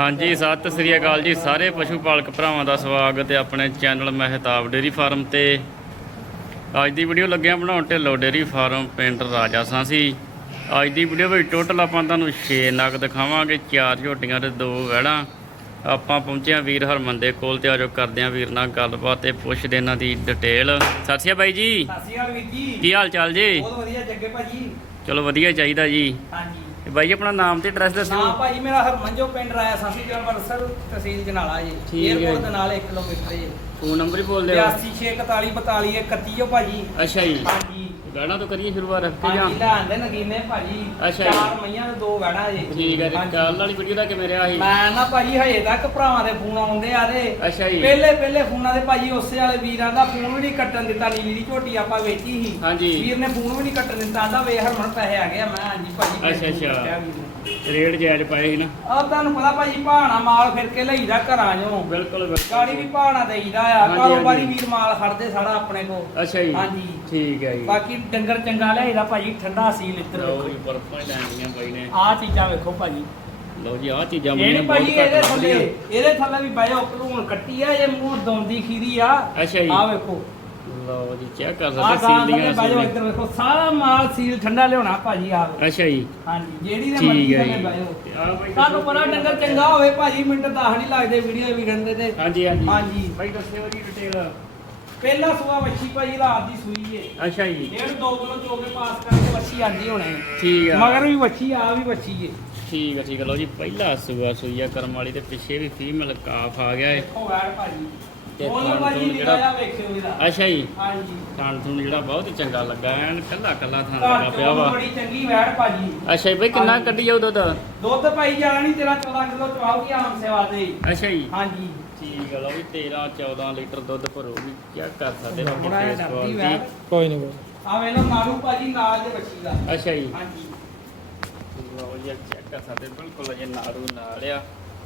ਹਾਂਜੀ ਸਤਿ ਸ੍ਰੀ ਅਕਾਲ ਜੀ। ਸਾਰੇ ਪਸ਼ੂ ਪਾਲਕ ਭਰਾਵਾਂ ਦਾ ਸਵਾਗਤ ਹੈ ਆਪਣੇ ਚੈਨਲ ਮਹਿਤਾਬ ਡੇਰੀ ਫਾਰਮ ਤੇ। ਅੱਜ ਦੀ ਵੀਡੀਓ ਲੱਗਿਆ ਬਣਾਉਣ ਢਿੱਲੋ ਡੇਰੀ ਫਾਰਮ ਪਿੰਡ ਰਾਜਾ ਸਾਂਸੀ। ਅੱਜ ਦੀ ਵੀਡੀਓ ਵਿੱਚ ਟੋਟਲ ਆਪਾਂ ਤੁਹਾਨੂੰ 6 ਨਗ ਦਿਖਾਵਾਂਗੇ ਚਾਰ ਝੋਟੀਆਂ ਤੇ ਦੋ ਵਹਿੜਾਂ। ਆਪਾਂ ਪਹੁੰਚੇ ਹਾਂ ਵੀਰ ਹਰਮਨ ਦੇ ਕੋਲ ਤੇ ਆਜੋ ਕਰਦੇ ਹਾਂ ਵੀਰ ਨਾਲ ਗੱਲਬਾਤ ਤੇ ਪੁੱਛਦੇ ਇਹਨਾਂ ਦੀ ਡਿਟੇਲ ਸਤਿ ਸ਼੍ਰੀ ਅਕਾਲ ਬਾਈ ਜੀ। ਸਤਿ ਸ਼੍ਰੀ ਅਕਾਲ ਵੀਰ ਜੀ। ਕੀ ਹਾਲ ਚਾਲ ਜੀ? ਬਹੁਤ ਵਧੀਆ ਜੱਗੇ ਭਾਜੀ। ਚਲੋ ਵਧੀਆ ਚਾਹੀਦਾ ਜੀ। ਹਾਂਜੀ। ਤੇ ਬਾਈ ਆਪਣਾ ਨਾਮ ਤੇ ਐਡਰੈਸ ਨਾਮ ਦੱਸੋ ਭਾਜੀ ਮੇਰਾ ਹਰਮਨਜੋ ਪਿੰਡ ਰਾਇਆ ਸਾਸੀ ਅੰਮ੍ਰਿਤਸਰ ਤਹਿਸੀਲ ਜਨਾਲਾ ਜੀ ਠੀਕ ਹੈ ਏਅਰਪੋਰਟ। ਦੇ ਨਾਲ 1 ਕਿਲੋਮੀਟਰ ਜੀ ਫੋਨ ਨੰਬਰ ਹੀ ਬੋਲ ਦਿਓ। 8641 42 31 ਜੋ ਭਾਜੀ। ਅੱਛਾ ਜੀ। ਹਾਂਜੀ। ਗਾਣਾ ਤੋਂ ਕਰੀਏ ਸ਼ੁਰੂਆਤ ਰੱਖ ਕੇ ਜਾਂ? ਹਾਂਜੀ ਲੈਂਦੇ ਨਗੀਨੇ ਭਾਜੀ। ਅੱਛਾ ਜੀ। ਚਾਰ ਮਈਆਂ ਤੇ ਦੋ ਵੈਣਾ ਜੀ। ਠੀਕ ਹੈ ਜੀ ਹਾਂਜੀ। ਕੱਲ ਵਾਲੀ ਵੀਡੀਓ ਦਾ ਕਿਵੇਂ ਰਿਹਾ ਸੀ ਮੈਂ ਨਾ ਭਾਜੀ ਹਜੇ ਤੱਕ ਭਰਾਵਾਂ ਦੇ ਫੋਨ ਆਉਂਦੇ ਆ ਤੇ ਅੱਛਾ ਜੀ। ਪਹਿਲੇ ਪਹਿਲੇ ਫੋਨਾਂ ਦੇ ਭਾਜੀ ਉਸੇ ਵਾਲੇ ਵੀਰਾਂ ਦਾ ਫੋਨ ਵੀ ਨਹੀਂ ਕੱਟਣ ਦਿੱਤਾ ਨੀਲੀ ਦੀ ਝੋਟੀ ਆਪਾਂ ਵੇਚੀ ਸੀ। ਹਾਂਜੀ। ਵੀਰ ਨੇ ਫੋਨ ਵੀ ਨਹੀਂ ਕੱਟਣ ਦਿੱਤਾ ਆਂਦਾ ਵੇ ਹਰਮਨ ਪੈਸੇ ਆ ਗਏ ਆ। ਮੈਂ ਹਾਂਜੀ ਭਾਜੀ। ਅੱਛਾ, ਅੱਛਾ। ਰੇਟ ਜਾਇਜ਼ ਪਾਏ ਸੀ ਨਾ। ਆ ਤੁਹਾਨੂੰ ਪਤਾ ਭਾਜੀ ਭਾਣਾ ਮਾਲ ਫਿਰ ਕੇ ਲਈਦਾ ਘਰਾਂ ਚੋਂ। ਬਿਲਕੁਲ ਗਾੜੀ ਵੀ ਭਾਣਾ ਦੇਈਦਾ ਆ ਹਾਂਜੀ, ਕਾਰੋਬਾਰੀ ਹਾਂਜੀ। ਵੀਰ ਮਾਲ ਖੜਦੇ ਸਾਡਾ ਆਪਣੇ ਕੋ ਅੱਛਾ ਜੀ। ਹਾਂਜੀ। ਠੀਕ ਹੈ ਜੀ। ਬਾਕੀ ਡੰਗਰ ਚੰਗਾ ਲਿਆਈਦਾ ਭਾਜੀ ਠੰਡਾ ਸੀ ਲਿੱਤਰ ਲਓ ਜੀ ਬਰਫਾਂ ਲੈਣੀਆਂ ਬਾਈ ਨੇ। ਆ ਚੀਜ਼ਾਂ ਵੇਖੋ ਭਾਜੀ ਲਓ ਜੀ ਆਹ ਚੀਜ਼ਾਂ ਇਹ ਨੀ ਬਹੁਤ ਭਾਜੀ ਇਹਦੇ ਥੱਲੇ। ਇਹਦੇ ਥੱਲੇ ਵੀ ਬਾਇਓ ਭਲੂਣ ਕੱਟੀ ਆ ਇਹ ਮੂੰਹ ਦੋਂਦੀ ਖੀਰੀ ਆ। ਅੱਛਾ ਜੀ। ਆ ਵੇਖੋ। ਲਓ ਜੀ ਚੈੱਕ ਕਰ ਸਕਦੇ ਸੀਲ ਦੀਆਂ ਸੀਲ ਇੱਧਰ ਵੇਖੋ ਸਾਰਾ ਮਾਲ ਸੀਲ ਠੰਡਾ ਲਿਆਉਣਾ ਭਾਜੀ ਆ ਵੇਖੋ। ਅੱਛਾ ਜੀ। ਹਾਂਜੀ ਜਿਹੜੀ ਦੇ ਮਰਜ਼ੀ ਠੀਕ ਹੈ ਥੱਲੇ ਜੀ। ਬਾਇਓ ਤੇ ਆਹ ਬਾਈ ਤੁਹਾਨੂੰ ਪਤਾ ਡੰਗਰ ਚੰਗਾ ਹੋਵੇ ਭਾਜੀ ਮਿੰਟ 10 ਨਹੀਂ ਲੱਗਦੇ ਵੀਡੀਓ ਵੀ ਗੰਦੇ ਤੇ। ਹਾਂਜੀ ਹਾਂਜੀ। ਹਾਂਜੀ। ਬਾਈ ਦੱਸਿਓ ਜੀ ਡਿਟੇਲ ਪਹਿਲਾ ਸੂਆ ਵੱਛੀ ਭਾਜੀ ਰਾਤ ਦੀ ਸੂਈ ਏ। ਅੱਛਾ ਜੀ। ਡੇਢ ਦੋ ਕਿਲੋ ਚੋ ਕੇ ਪਾਸ ਕਰਕੇ ਵੱਛੀ ਆਂਦੀ ਹੋਣੇ। ਠੀਕ ਆ। ਮਗਰ ਵੀ ਵੱਛੀ ਆ ਵੀ ਵੱਛੀ ਏ। ਠੀਕ ਆ ਠੀਕ ਆ। ਲਓ ਜੀ ਪਹਿਲਾ ਸੂਆ ਸੂਈਆ ਕਰਮ ਵਾਲੀ ਤੇ ਪਿੱਛੇ ਵੀ ਫੀਮੇਲ ਕਾਫ ਆ ਗਿਆ ਹੈ ਦੇਖੋ ਵੈੜ ਭਾਜੀ। ਤੇ ਥਣ ਥੁਣ ਜਿਹੜਾ ਵੇਖਿਓ ਇਹਦਾ। ਅੱਛਾ ਜੀ। ਹਾਂਜੀ। ਖਾਣ ਥੂਣ ਜਿਹੜਾ ਬਹੁਤ ਚੰਗਾ ਲੱਗਾ ਐਨ ਕੱਲਾ ਕੱਲਾ ਥਾਂ ਘਰ ਲੱਗਾ ਪਿਆ ਵਾ। ਬੜੀ ਚੰਗੀ ਵੈੜ ਭਾਜੀ। ਅੱਛਾ ਜੀ ਬਈ ਕਿੰਨਾ। ਕੱਢੀ ਜਾਊ ਦੁੱਧ? ਦੁੱਧ ਭਾਈ ਜਾਣਾ ਨਹੀਂ ਤੇਰਾ 14 ਕਿਲੋ ਚਵਾਉਗੀ ਆਮ ਸੇਵਾ ਦੇ ਅੱਛਾ ਜੀ। ਹਾਂਜੀ। ਠੀਕ ਆ ਲਓ ਵੀ 13 14 ਲੀਟਰ ਦੁੱਧ ਭਰੋਗੀ ਕੀ ਕਰ ਸਕਦੇ ਵੈੜ। ਕੋਈ ਨਹੀਂ ਆ ਵੇਲੋ ਨਾੜੂ ਭਾਜੀ ਨਾਲ ਦੇ ਵੱਛੀ ਦਾ। ਅੱਛਾ ਜੀ। ਹਾਂਜੀ। ਲਓ ਜੀ ਚੈੱਕ ਕਰ ਸਕਦੇ ਬਿਲਕੁਲ ਅਜੇ ਨਾੜੂ ਨਾਲ ਆ।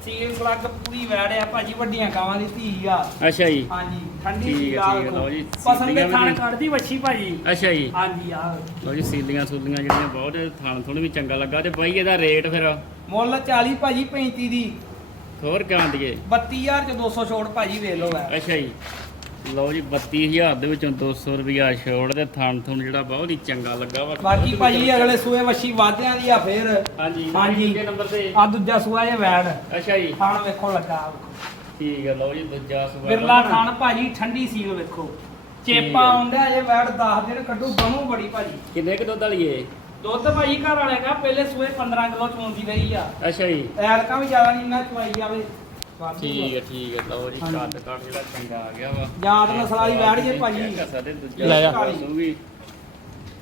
ਸੀਲ ਸਲੱਗ ਪੂਰੀ ਵੈੜ ਆ ਭਾਜੀ ਵੱਡੀਆਂ ਗਾਵਾਂ ਦੀ ਧੀ ਆ। ਅੱਛਾ ਜੀ। ਹਾਂਜੀ ਠੰਡੀ ਠੀਕ ਆ ਠੀਕ ਹੈ, ਲਓ ਜੀ, ਪਸੰਦ ਦੇ ਸੀਲੀਆਂ ਵੀ- ਕੱਢਦੀ ਵੱਛੀ ਭਾਜੀ। ਅੱਛਾ ਜੀ। ਹਾਂਜੀ ਆ। ਲਓ ਜੀ ਸੀਲੀਆਂ ਸੂਲੀਆਂ ਜਿਹੜੀਆਂ ਬਹੁਤ ਥਾਣ ਥੁਣ ਵੀ ਚੰਗਾ ਲੱਗਾ ਤੇ ਬਾਈ ਇਹਦਾ ਰੇਟ ਫਿਰ? ਮੁੱਲ 40 ਭਾਜੀ 35 ਦੀ। ਹੋਰ ਕਿੰਨਾ ਦੀਏ 32000 ਚ 200 ਛੋੜ ਭਾਜੀ ਵੇਖ ਲਓ ਵੈ ਅੱਛਾ ਜੀ। ਲਓ ਜੀ 32000 ਦੇ ਵਿੱਚੋਂ 200 ਰੁਪਿਆ ਛੋੜ ਤੇ ਥਾਣ ਥੁਣ ਜਿਹੜਾ ਬਹੁਤ ਹੀ ਚੰਗਾ ਲੱਗਾ ਵਾ। ਬਾਕੀ ਭਾਜੀ ਅਗਲੇ ਸੂਏ ਵੱਛੀ ਵਾਧਿਆਂ ਦੀ ਆ ਫੇਰ। ਹਾਂਜੀ ਹਾਂਜੀ। ਦੂਜੇ ਨੰਬਰ ਤੇ। ਆ ਦੂਜਾ ਸੂਆ ਇਹ ਵੈੜ ਅੱਛਾ ਜੀ। ਖਾਣ ਵੇਖੋ ਲੱਗਾ ਠੀਕ ਹੈ ਲਓ ਜੀ ਦੂਜਾ ਸੂਆ ਬਿਰਲਾ ਖਾਣ ਭਾਜੀ ਠੰਡੀ ਸੀਲ ਵੇਖੋ। ਚੇਪਾ। ਆਉਂਦਾ ਜੇ ਵੈੜ 10 ਦਿਨ ਕੱਢੂ ਬਣੂ ਬੜੀ ਭਾਜੀ। ਕਿੰਨੇ ਕੁ ਦੁੱਧ ਵਾਲੀ ਏ? ਦੁੱਧ ਭਾਜੀ ਘਰ ਵਾਲੇ ਕਾ ਪਹਿਲੇ ਸੂਏ 15 ਕਿਲੋ ਚੋਂਦੀ ਰਹੀ ਆ। ਅੱਛਾ ਜੀ। ਐਲਕਾ ਵੀ ਜ਼ਿਆਦਾ ਨਹੀਂ ਨਾ ਚਵਾਈ ਜਾਵੇ। ਠੀਕ ਹੈ ਠੀਕ ਹੈ ਲਓ ਜੀ ਹਾਂਜੀ। ਕੱਦ ਕੱਟ ਜਿਹੜਾ ਚੰਗਾ ਆ ਗਿਆ ਵਾ। ਯਾਦ ਨਸਲ ਵਾਲੀ ਵੈੜ ਜੇ ਭਾਜੀ। ਚੈੱਕ ਕਰ ਸਕਦੇ ਦੂਜਾ ਲੈ ਜਾ। ਦੱਸੂਗੀ।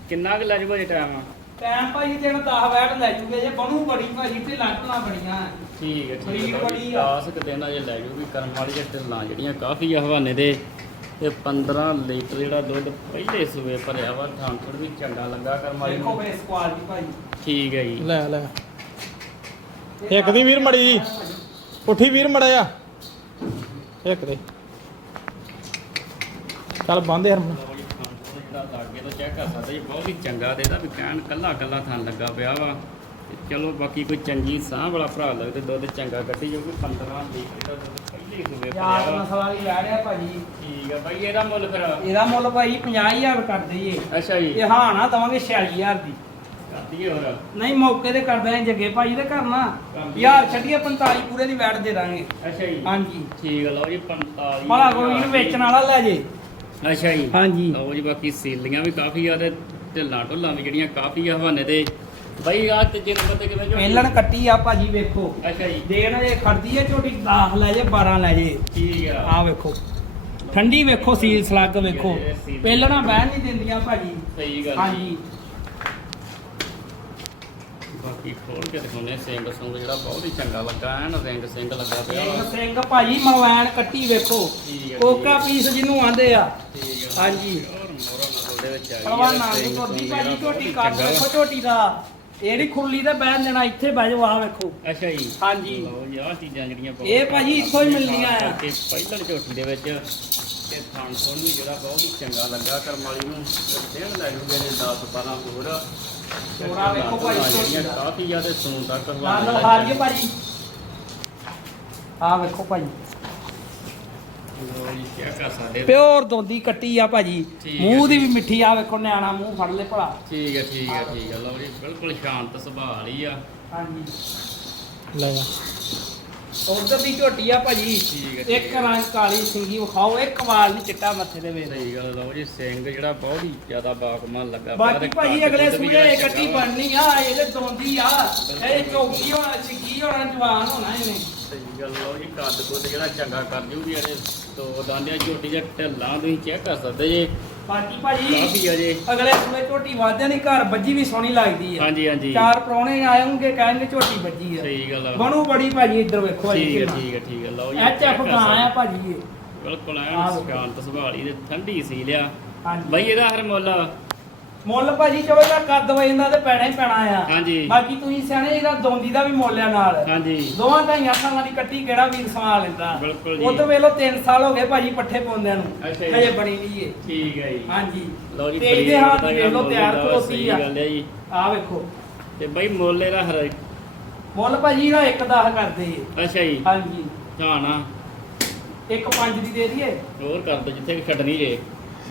ਕਿੰਨਾ ਕੁ ਲੈ ਜੂਗਾ ਜੀ ਟਾਈਮ ਟਾਈਮ ਭਾਜੀ ਤੈਨੂੰ 10 ਵੈੜ ਲੈ ਜੂਗੇ ਜੇ ਬਣੂ ਬੜੀ ਭਾਜੀ ਤੇ ਲੱਟਣਾ ਬੜੀਆਂ। ਠੀਕ ਹੈ ਠੀਕ ਬਰੀਕ ਹੈ ਲਓ ਬੜੀ ਜੀ ਆ। 10 ਕੁ ਦਿਨ ਅਜੇ ਲੈ ਜੂਗੀ ਕਰਮ ਵਾਲੀ ਜੇ ਢਿੱਲਾਂ ਜਿਹੜੀਆਂ ਕਾਫੀ ਆ ਹਵਾਨੇ ਦੇ। ਤੇ 15 ਲੀਟਰ ਜਿਹੜਾ ਦੁੱਧ ਪਹਿਲੇ ਸੂਏ ਭਰਿਆ ਵਾ ਥਾਂ ਥੋੜੀ ਵੀ ਚੰਗਾ ਲੱਗਾ ਕਰਮ ਵਾਲੀ ਦੇਖੋ ਨੂੰ। ਬੇਸ ਕੁਆਲਿਟੀ ਭਾਜੀ। ਠੀਕ ਹੈ ਜੀ। ਲੈ ਲੈ। ਇੱਕ ਦੀ ਵੀਰ ਮੜੀ। ਉੱਠੀ ਵੀਰ ਮੜਿਆ ਇੱਕ ਦੇ। ਚੱਲ ਬੰਦੇ ਹਰਮਨ। ਲਓ ਜੀ ਥਾਂ ਥੋੜ੍ਹਾ ਜਿਹੜਾ ਲਾਗੇ ਤੋਂ ਚੈੱਕ ਕਰ ਸਕਦੇ ਜੀ ਬਹੁਤ ਹੀ ਚੰਗਾ ਤੇ ਇਹਦਾ ਵੀ ਕਹਿਣ ਕੱਲਾ ਕੱਲਾ ਥਾਂ ਲੱਗਾ ਪਿਆ ਵਾ ਤੇ ਚਲੋ ਬਾਕੀ ਕੋਈ ਚੰਗੀ ਸਾਹ ਵਾਲਾ ਭਰਾ ਲੱਗਦੇ ਦੁੱਧ ਚੰਗਾ ਕੱਢੀ ਜਾਊਗੀ 15 ਲੀਟਰ ਦਾ ਦੁੱਧ ਪਹਿਲੇ ਸੂਏ ਭਰਿਆ ਯਾਦ ਵਾ ਵੈੜ ਆ ਭਾਜੀ। ਠੀਕ ਹੈ ਬਾਈ ਇਹਦਾ ਮੁੱਲ ਫਿਰ? ਇਹਦਾ ਮੁੱਲ ਭਾਈ 50000 ਕਰ ਦਈਏ। ਅੱਛਾ ਜੀ। ਇਹ ਹਾਂ ਨਾ ਦਵਾਂਗੇ 46000 ਦੀ। ਹੋਰ? ਨਹੀਂ ਮੌਕੇ ਤੇ ਕਰਦੇ ਆਂ ਜੱਗੇ ਭਾਜੀ ਦੇ ਕਰਨਾ ਯਾਰ ਛੱਡੀਏ 45 ਪੂਰੇ ਦੀ ਵੈਟ ਦੇ ਦਾਂਗੇ। ਅੱਛਾ ਜੀ। ਹਾਂਜੀ। ਠੀਕ ਲਓ ਜੀ 45 ਭਲਾ ਕੋਈ ਇਹਨੂੰ ਵੇਚਣ ਵਾਲਾ ਲੈ ਜੇ। ਅੱਛਾ ਜੀ। ਹਾਂਜੀ। ਲਓ ਜੀ ਬਾਕੀ ਸੀਲੀਆਂ ਵੀ ਕਾਫੀ ਆ ਤੇ ਢਿੱਲਾਂ ਢੁੱਲਾਂ ਵੀ ਜਿਹੜੀਆਂ ਕਾਫੀ ਆ ਹਵਾਨੇ ਤੇ। ਬਾਈ ਆ ਤੇ ਜਿੰਨ ਬੰਦੇ ਕਿਵੇਂ ਝੋਟੀ? ਪਹਿਲਣ ਕੱਟੀ ਆ ਭਾਜੀ ਵੇਖੋ। ਅੱਛਾ ਜੀ। ਦੇਣ ਜੇ ਖੜਦੀ ਹੈ ਝੋਟੀ 10 ਲੈ ਜੇ 12 ਲੈ ਜੇ। ਠੀਕ ਆ। ਆ ਵੇਖੋ। ਠੰਡੀ ਵੇਖੋ ਸੀਲ ਸਲੱਗ ਵੇਖੋ। ਪਹਿਲਣਾ ਬਹਿਣ ਨਹੀਂ ਦਿੰਦੀਆਂ ਭਾਜੀ। ਸਹੀ ਗੱਲ ਹਾਂਜੀ। ਬਾਕੀ ਖੋਲ ਕੇ ਦਿਖਾਉਨੇ ਸਿੰਘ ਸੁੰਗ ਜਿਹੜਾ ਬਹੁਤ ਹੀ ਚੰਗਾ ਲੱਗਾ ਐਨ ਰਿੰਗ ਸਿੰਘ ਲੱਗਾ ਪਿਆ। ਵਾ। ਸਿੰਘ ਸਿੰਘ ਭਾਜੀ ਮਲਵੈਣ ਕੱਟੀ ਵੇਖੋ ਠੀਕ ਹੈ, ਕੋਕਾ ਪੀਸ ਜਿਹਨੂੰ ਆਂਦੇ ਆ। ਠੀਕ ਆ ਹਾਂਜੀ। ਹੋਰ ਮੋਰਾ ਨਸਲ ਦੇ ਵਿੱਚ ਆਈ ਪਰਵਾਹ ਨਾ ਦੀ ਝੋਟੀ ਭਾਜੀ ਝੋਟੀ ਕੱਟ ਵੇਖੋ ਝੋਟੀ ਦਾ। ਇਹ ਨੀ ਖੁਰਲੀ ਤੇ ਬਹਿਣ ਦੇਣਾ ਇੱਥੇ ਬਹਿ ਜਾਓ ਵੇਖੋ। ਅੱਛਾ ਜੀ। ਹਾਂਜੀ। ਲਓ ਜੀ ਆਹ ਚੀਜ਼ਾਂ ਜਿਹੜੀਆਂ ਬਹੁਤ ਇਹ ਭਾਜੀ ਇੱਥੋਂ ਹੀ ਮਿਲਣੀਆਂ ਆ। ਤੇ ਪਹਿਲਣ ਝੋਟੀ ਦੇ ਵਿੱਚ ਤੇ ਥਾਣ ਥੋਣ ਵੀ ਜਿਹੜਾ ਬਹੁਤ ਹੀ ਚੰਗਾ ਲੱਗਾ। ਕਰਮ ਵਾਲੀ ਨੂੰ ਤੇ ਦੇਣ ਲੈ ਜੂਗੇ ਨੇ 10 12 ਹੋਰ। ਵੇਖੋ ਭਾਈ ਸੂਨ। ਤੱਕ ਆ ਵੇਖੋ ਸਕਦੇ ਪਿਓਰ ਦੋਂਦੀ ਕੱਟੀ ਆ ਭਾਜੀ। ਮੂੰਹ ਦੀ ਵੀ ਮਿੱਠੀ ਆ ਵੇਖੋ ਨਿਆਣਾ ਮੂੰਹ ਫੜ ਲੈ ਭਲਾ। ਠੀਕ ਹੈ ਠੀਕ ਹੈ ਠੀਕ ਹੈ। ਲਓ ਜੀ ਬਿਲਕੁਲ ਸ਼ਾਂਤ ਸੁਭਾਅ ਵਾਲੀ ਆ। ਹਾਂਜੀ। ਲੈ ਜਾ ਉਧਰ ਦੀ ਝੋਟੀ ਆ ਭਾਜੀ। ਠੀਕ ਹੈ, ਠੀਕ ਇੱਕ ਰੰਗ ਕਾਲੀ ਸਿੰਗੀ ਵਿਖਾਓ ਇੱਕ ਵਾਲ ਨਹੀਂ ਚਿੱਟਾ ਮੱਥੇ ਦੇ ਵੇਲੇ ਸਹੀ ਗੱਲ ਲਓ ਜੀ ਸਿੰਘ ਜਿਹੜਾ ਬਹੁਤ ਹੀ ਜ਼ਿਆਦਾ ਬਾਕਮਾਲ ਲੱਗਾ ਬਾਕੀ ਭਾਜੀ ਅਗਲੇ ਵੀ ਸੂਏ ਜਿਹੜਾ ਕੱਟੀ ਚੰਗਾ ਵਾ। ਬਣਨੀ ਆ ਇਹਦੇ ਦੋਂਦੀ ਆ। ਇਹ ਚੌਕੀ ਹੋਣਾ ਸਿੰਗੀ ਹੋਣਾ ਜਵਾਨ ਹੋਣਾ ਇਹਨੇ। ਸਹੀ ਗੱਲ ਲਓ ਜੀ ਕੱਦ ਕੁੱਦ ਜਿਹੜਾ ਚੰਗਾ ਕਰ ਜੂਗੀ ਇਹਦੇ ਦੋ ਦਾੰਦਿਆਂ ਝੋਟੀ ਦੇ ਢੱਲਾਂ ਤੁਸੀਂ ਚੈੱਕ ਕਰ ਸਕਦੇ ਜੇ। ਬਾਕੀ ਭਾਜੀ ਕਾਫੀ ਆ ਜੇ। ਅਗਲੇ ਸੂਏ ਝੋਟੀ ਵਾਧਿਆਂ ਦੀ ਘਰ ਵੱਜੀ ਵੀ ਸੋਹਣੀ ਲੱਗਦੀ ਆ। ਹਾਂਜੀ ਹਾਂਜੀ। ਚਾਰ ਪ੍ਰਾਹੁਣੇ ਆਏਗੇ ਕਹਿਣਗੇ ਝੋਟੀ ਵੱਜੀ ਆ। ਸਹੀ ਗੱਲ ਆ। ਬਣੂ ਬੜੀ ਭਾਜੀ ਇੱਧਰ ਵੇਖੋ ਠੀਕ ਹੈ ਠੀਕ ਹੈ ਠੀਕ ਹੈ ਲਓ ਜੀ ਐਚ ਐਫ ਗਾਂ ਆ। ਭਾਜੀ ਇਹ। ਬਿਲਕੁਲ ਐਨ। ਸ਼ਾਂਤ ਸੁਭਾਅ ਦੀ ਠੰਡੀ ਸੀ ਲਿਆ ਹਾਂਜੀ। ਬਈ ਇਹਦਾ ਹਰ ਮੁੱਲ ਮੁੱਲ ਭਾਜੀ ਚਲੋ ਇਹਦਾ ਕੱਦ ਵਜਦਾ ਤੇ ਪੈਣਾ ਹੀ ਪੈਣਾ ਆ। ਹਾਂਜੀ। ਬਾਕੀ ਤੁਸੀਂ ਸਿਆਣੇ ਇਹਦਾ ਦੋਂਦੀ ਦਾ ਵੀ ਮੁੱਲ ਆ ਨਾਲ। ਹਾਂਜੀ। ਦੋਵਾਂ ਢਾਈਆਂ ਸਾਲਾਂ ਦੀ ਕੱਟੀ ਕਿਹੜਾ ਵੀਰ ਸਮਾ ਲੈਂਦਾ? ਬਿਲਕੁਲ ਜੀ। ਉਹ ਤੋਂ ਵੇਲੋ 3 ਸਾਲ ਹੋ ਗਏ ਭਾਜੀ ਪੱਠੇ ਪਾਉਂਦਿਆਂ ਨੂੰ। ਅੱਛਾ ਜੀ। ਹਜੇ ਬਣੀ ਨਹੀਂ ਏ ਠੀਕ ਹੈ ਜੀ। ਹਾਂਜੀ। ਲਓ ਜੀ ਤੇ ਇਹਦੇ ਹੱਥ ਦਾ ਵੇਖ ਲਓ ਤਿਆਰ ਸਹੀ ਆ। ਗੱਲ ਹੈ ਜੀ। ਆ ਵੇਖੋ। ਤੇ ਬਈ ਮੁੱਲ ਇਹਦਾ ਹਰ ਮੁੱਲ ਭਾਜੀ ਇਹਦਾ 1 10 ਕਰਦੇ ਏ। ਅੱਛਾ ਜੀ। ਹਾਂਜੀ। ਧਾਣਾ ਇੱਕ 5 ਦੀ ਦੇ ਦਈਏ। ਹੋਰ ਕਰ ਦੋ ਜਿੱਥੇ ਵੀ ਛੱਡਣੀ ਜੇ।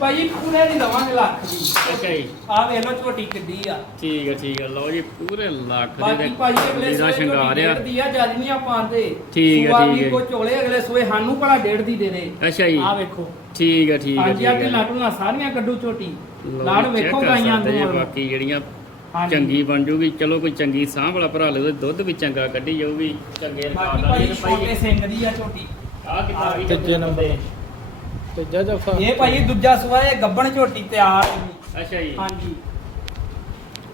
ਭਾਜੀ ਪੂਰੇ ਦੀ ਦਵਾਂਗੇ ਲੱਖ ਦੀ। ਅੱਛਾ ਜੀ। ਆ ਵੇਖ ਲਓ ਝੋਟੀ ਕਿੱਡੀ ਆ। ਠੀਕ ਹੈ ਠੀਕ ਹੈ ਲਓ ਜੀ ਪੂਰੇ ਲੱਖ ਦੇ ਬਾਕੀ ਭਾਜੀ ਅਗਲੇ ਦਾ ਸੂਏ ਸ਼ਿੰਗਾਰ ਆ। ਦੀ ਆ ਜਦ ਨਹੀਂ ਆਪਾਂ ਆਂਦੇ ਠੀਕ ਹੈ, ਠੀਕ ਹੈ। ਕੋ ਚੋਲੇ ਅਗਲੇ ਸੂਏ ਸਾਨੂੰ ਭਲਾ ਡੇਢ ਦੀ ਦੇ ਦੇ। ਅੱਛਾ ਜੀ। ਆ ਵੇਖੋ। ਠੀਕ ਹੈ ਠੀਕ ਹੈ ਹਾਂਜੀ ਆ। ਹੈ ਲਾਟੂਆਂ ਸਾਰੀਆਂ ਕੱਢੂ ਝੋਟੀ ਲਾੜ ਵੇਖੋ ਗਾਈਆਂ ਅੰਦਰੋਂ ਬਾਕੀ ਜਿਹੜੀਆਂ। ਚੰਗੀ ਬਣ ਜੂਗੀ। ਚਲੋ ਕੋਈ ਚੰਗੀ ਸਾਂਭ ਵਾਲਾ ਭਰਾ ਲਓ ਦੁੱਧ ਵੀ ਚੰਗਾ ਕੱਢੀ ਜਾਊਗੀ। ਚੰਗੇ ਰਿਕਾਰਡ ਭਾਜੀ ਵਾਲੀ ਛੋਟੇ ਸਿੰਘ ਦੀ ਆ ਝੋਟੀ ਆ ਕਿਤਾ ਵੀ ਤੀਜੇ ਨੰਬਰ ਤੀਜਾ ਚੌਥਾ ਇਹ ਭਾਜੀ ਦੂਜਾ ਸੂਆ ਇਹ ਗੱਬਣ ਝੋਟੀ ਤਿਆਰ ਹੈ ਜੀ। ਅੱਛਾ ਜੀ। ਹਾਂਜੀ।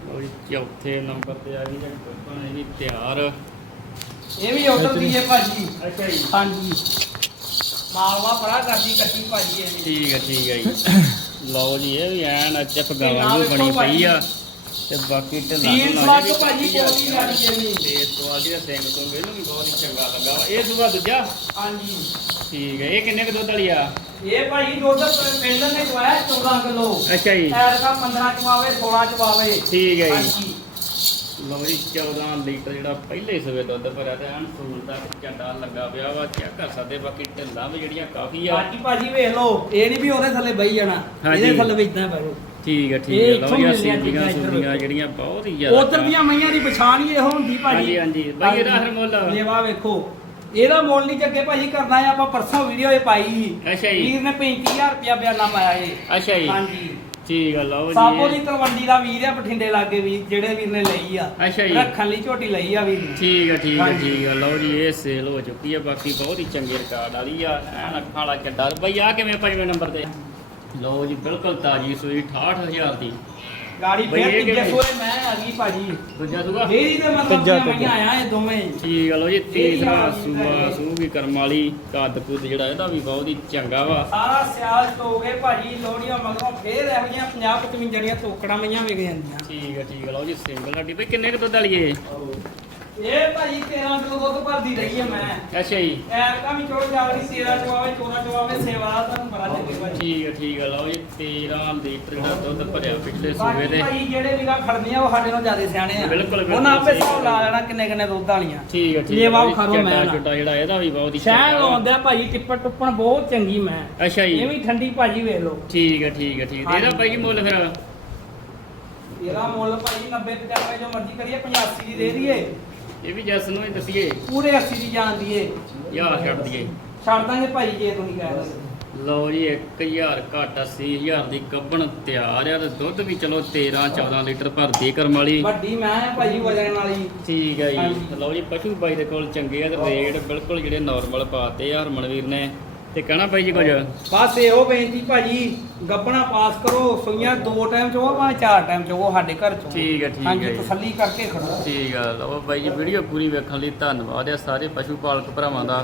ਲਓ ਜੀ ਚੌਥੇ ਨੰਬਰ ਤੇ ਆ ਗਈ ਜੇ ਗੱਪਣ ਇਹਦੀ ਤਿਆਰ। ਇਹ ਵੀ ਉਧਰ ਦੀ ਹੈ ਭਾਜੀ। ਅੱਛਾ ਜੀ। ਹਾਂਜੀ। ਮਾਲਵਾ ਫਰਾ ਕਰਦੀ ਕੱਟੀ ਭਾਜੀ ਇਹ। ਠੀਕ ਹੈ ਠੀਕ ਹੈ ਜੀ। ਲਓ ਜੀ ਇਹ ਵੀ ਐਨ ਅਚਫ ਗਾਵਾਂ ਨੂੰ ਬਣੀ ਪਈ ਆ। ਤੇ ਬਾਕੀ ਢਿੱਲਾ ਤੀਨ ਢੁੱਲਾ ਸਵਾਦ ਜਿਹੜੀ ਤੋਂ ਭਾਜੀ ਕੱਟੀ ਆ। ਕੋਈ ਗੱਲ ਨਹੀਂ ਤੇ ਸਵਾਦੀ ਦਾ ਸਿੰਘ ਤੋਂ ਮੈਨੂੰ ਵੀ ਬਹੁਤ ਹੀ ਚੰਗਾ ਲੱਗਾ। ਇਹ ਦੂਆ ਦੂਜਾ? ਹਾਂਜੀ। ਠੀਕ ਹੈ ਇਹ ਕਿੰਨੇ ਕੁ ਦੁੱਧ ਵਾਲੀ ਆ? ਇਹ ਭਾਜੀ ਦੁੱਧ ਪਿੰਡ ਨੇ ਚਵਾਇਆ 14 ਕਿਲੋ। ਅੱਛਾ ਜੀ। ਐਰ ਦਾ 15 ਚਵਾਵੇ 16 ਚਵਾਵੇ ਠੀਕ ਹੈ ਜੀ। ਹਾਂਜੀ। ਲਓ ਜੀ 14 ਲੀਟਰ ਜਿਹੜਾ ਪਹਿਲੇ ਸਵੇ ਦੁੱਧ ਭਰਿਆ ਤੇ ਐਨ ਸੂਲ ਦਾ ਝੰਡਾ ਲੱਗਾ ਪਿਆ ਵਾ। ਚੈੱਕ ਕਰ ਸਕਦੇ ਬਾਕੀ ਢਿੱਲਾਂ ਵੀ ਜਿਹੜੀਆਂ ਕਾਫੀ ਆ। ਬਾਕੀ ਭਾਜੀ ਵੇਖ ਲਓ ਇਹ ਨਹੀਂ ਵੀ ਉਹਦੇ ਥੱਲੇ ਬਈ ਜਾਣਾ ਹਾਂਜੀ। ਇਹਦੇ ਥੱਲੇ ਵੇਚਦਾ ਬੈਠੋ ਠੀਕ ਹੈ ਠੀਕ ਇਹ ਹੈ ਲਓ ਜੀ ਇੱਥੋਂ ਮਿਲੀਆਂ ਚੀਜ਼ਾਂ ਸੁਣੀਆਂ ਜਿਹੜੀਆਂ ਬਹੁਤ ਹੀ ਜ਼ਿਆਦਾ ਉਧਰ ਦੀਆਂ ਮਈਆਂ ਦੀ ਪਛਾਣ ਹੀ ਇਹੋ ਹੁੰਦੀ ਭਾਜੀ। ਹਾਂਜੀ, ਹਾਂਜੀ। ਬਈ ਇਹਦਾ ਹਰ ਮੁੱਲ? ਲੇਵਾ ਵੇਖੋ। ਇਹਦਾ ਮੁੱਲ ਨਹੀਂ ਜੱਗੇ ਭਾਜੀ ਕਰਨਾ ਹੈ ਆਪਾਂ ਪਰਸੋਂ ਵੀਡੀਓ 'ਚ ਪਾਈ। ਅੱਛਾ ਜੀ। ਵੀਰ ਨੇ 35000 ਰੁਪਇਆ ਬਿਆਨਾ ਪਾਇਆ ਇਹ। ਅੱਛਾ ਜੀ। ਹਾਂਜੀ। ਠੀਕ ਹੈ ਲਓ ਸਾਬੋ ਜੀ ਦੀ ਤਲਵੰਡੀ ਦਾ ਵੀਰ ਆ ਬਠਿੰਡੇ ਲਾਗੇ ਵੀ ਜਿਹੜੇ ਵੀਰ ਨੇ ਲਈ ਆ। ਅੱਛਾ ਜੀ। ਰੱਖਣ ਲਈ ਝੋਟੀ ਲਈ ਆ ਵੀਰ ਨੇ। ਠੀਕ ਹੈ ਠੀਕ ਹੈ ਹਾਂਜੀ। ਠੀਕ ਹੈ ਲਓ ਜੀ ਇਹ ਸੇਲ ਹੋ ਚੁੱਕੀ ਹੈ ਬਾਕੀ ਬਹੁਤ ਹੀ ਚੰਗੇ ਰਿਕਾਰਡ ਵਾਲੀ ਆ। ਐਨ ਅੱਖਾਂ ਵਾਲਾ ਚੱਡਾ ਬਈ ਆ ਕਿਵੇਂ ਪੰਜਵੇਂ ਨੰਬਰ ਤੇ? ਲਓ ਜੀ ਬਿਲਕੁਲ ਤਾਜੀ ਸੂਈ 68000 ਦੀ। ਗਾੜੀ ਬਈ ਫੇਰ ਤੀਜੇ? ਸੋਏ ਮੈਂ ਆ ਗਈ ਭਾਜੀ। ਦੂਜਾ ਸੂਗਾ ਮੇਰੀ ਤੇ ਮਤਲਬ ਤੀਜਾ, ਦੀਆਂ ਮਈਆਂ ਆਇਆ ਇਹ ਦੋਵੇਂ। ਠੀਕ ਹੈ ਲਓ ਜੀ ਤੀਸਰਾ ਸੂਆ ਸੂ ਵੀ ਕਰਮ ਵਾਲੀ ਕੱਦ ਕੁੱਦ ਜਿਹੜਾ ਇਹਦਾ ਵੀ ਬਹੁਤ ਹੀ ਚੰਗਾ ਵਾ। ਸਾਰਾ ਸਿਆਲ ਤੋਂ ਗਏ ਭਾਜੀ ਲੋੜੀਆਂ ਮਗਰੋਂ ਫੇਰ ਇਹੋ ਜਿਹੀਆਂ 50 55 ਜਿਹੜੀਆਂ ਤੋਕੜਾਂ ਮਈਆਂ ਵਿਕ ਜਾਂਦੀਆਂ। ਠੀਕ ਹੈ ਠੀਕ ਹੈ ਲਓ ਜੀ ਸਿੰਗਲ ਹੱਡੀ। ਬਈ ਕਿੰਨੇ ਕੁ ਦੁੱਧ ਵਾਲੀ ਏ? ਇਹ ਭਾਜੀ 13 ਕਿਲੋ ਦੁੱਧ ਭਰਦੀ ਰਹੀ ਹੈ ਮੈਂ। ਅੱਛਾ ਜੀ। ਐਰਕਾ ਵੀ ਚੋੜ ਜਾਵੜੀ 13 ਚਵਾਵੇ 14 ਚਵਾਵੇ ਸੇਵਾ ਦਾ ਤੁਹਾਨੂੰ ਬੜਾ ਚੰਗੇ ਭਾਜੀ ਠੀਕ ਹੈ ਠੀਕ ਹੈ ਲਓ ਜੀ 13 ਲੀਟਰ ਜਿਹੜਾ ਦੁੱਧ ਭਰਿਆ ਪਿਛਲੇ ਸੂਬੇ ਬਾਕੀ ਦੇ ਭਾਜੀ ਜਿਹੜੇ ਵੀਰਾਂ ਖੜਦੀਆਂ ਉਹ ਸਾਡੇ ਨਾਲੋਂ ਜ਼ਿਆਦਾ ਸਿਆਣੇ ਆ। ਬਿਲਕੁਲ, ਬਿਲਕੁਲ ਉਹਨਾਂ ਆਪੇ ਸਹੀ ਹਿਸਾਬ ਲਾ ਲੈਣਾ ਕਿੰਨੇ ਕਿੰਨੇ ਦੁੱਧ ਵਾਲੀਆਂ। ਠੀਕ ਹੈ ਠੀਕ ਜੀ, ਖਾਰੋ ਚੱਡਾ ਮੈਂ ਨਾ। ਚੁੱਡਾ ਜਿਹੜਾ ਇਹਦਾ ਵੀ ਬਹੁਤ ਹੀ ਸ਼ਹਿਰ ਚੰਗਾ ਵਾ। ਲਾਉਂਦੇ ਆ ਭਾਜੀ ਟਿੱਪਣ ਬਹੁਤ ਚੰਗੀ ਮੈਂ। ਅੱਛਾ ਜੀ। ਇਹ ਵੀ ਠੰਡੀ ਭਾਜੀ ਵੇਖ ਲਓ। ਠੀਕ ਹੈ ਠੀਕ ਹੈ ਠੀਕ ਹੈ ਇਹਦਾ ਭਾਈ ਜੀ ਮੁੱਲ ਫਿਰ? ਇਹਦਾ ਮੁੱਲ ਭਾਜੀ 90 95 ਜੋ ਮਰਜ਼ੀ ਕਰੀਏ 85 ਦੀ ਦੇ ਦਈਏ। ਇਹ ਵੀ ਜੈਸ ਨੂੰ ਹੀ ਦੱਸੀਏ। ਪੂਰੇ 80 ਦੀ ਜਾਣ ਦੀਏ। ਯਾ ਛੱਡ ਦਈਏ ਛੱਡ ਦਾਂਗੇ ਭਾਈ ਜੇ ਤੁਸੀਂ ਕਹਿ ਦੋ ਲਓ ਜੀ 1000 ਘੱਟ 80000 ਦੀ ਕੱਬਣ ਤਿਆਰ ਆ ਤੇ ਦੁੱਧ ਵੀ ਚਲੋ 13 14 ਲੀਟਰ ਭਰਦੀ ਕਰਮ ਵਾਲੀ। ਵੱਡੀ ਮੈਂ ਭਾਜੀ ਵਜਣ ਵਾਲੀ। ਠੀਕ ਹੈ ਜੀ। ਹਾਂਜੀ। ਲਓ ਜੀ ਪਸ਼ੂ ਬਾਈ ਦੇ ਕੋਲ ਚੰਗੇ ਆ ਤੇ ਰੇਟ ਬਿਲਕੁਲ ਜਿਹੜੇ ਨਾਰਮਲ ਪਾਤੇ ਆ ਹਰਮਨਵੀਰ ਨੇ। ਤੇ ਕਹਿਣਾ ਬਾਈ ਜੀ ਕੁਝ? ਬਸ ਇਹੋ ਬੇਨਤੀ ਭਾਜੀ ਗੱਬਣਾ ਪਾਸ ਕਰੋ ਸੋਈਆਂ ਦੋ ਟਾਈਮ ਚੋਂ ਭਾਵੇਂ ਚਾਰ ਟਾਈਮ ਚੋਂ ਸਾਡੇ ਘਰ ਚੋਂ ਠੀਕ ਹੈ, ਠੀਕ ਹਾਂਜੀ ਹੈ ਜੀ। ਤਸੱਲੀ ਕਰਕੇ ਖੜੋ। ਠੀਕ ਆ ਲਓ ਬਾਈ ਜੀ ਵੀਡੀਓ ਪੂਰੀ ਵੇਖਣ ਲਈ ਧੰਨਵਾਦ ਆ ਸਾਰੇ ਪਸ਼ੂ ਪਾਲਕ ਭਰਾਵਾਂ ਦਾ।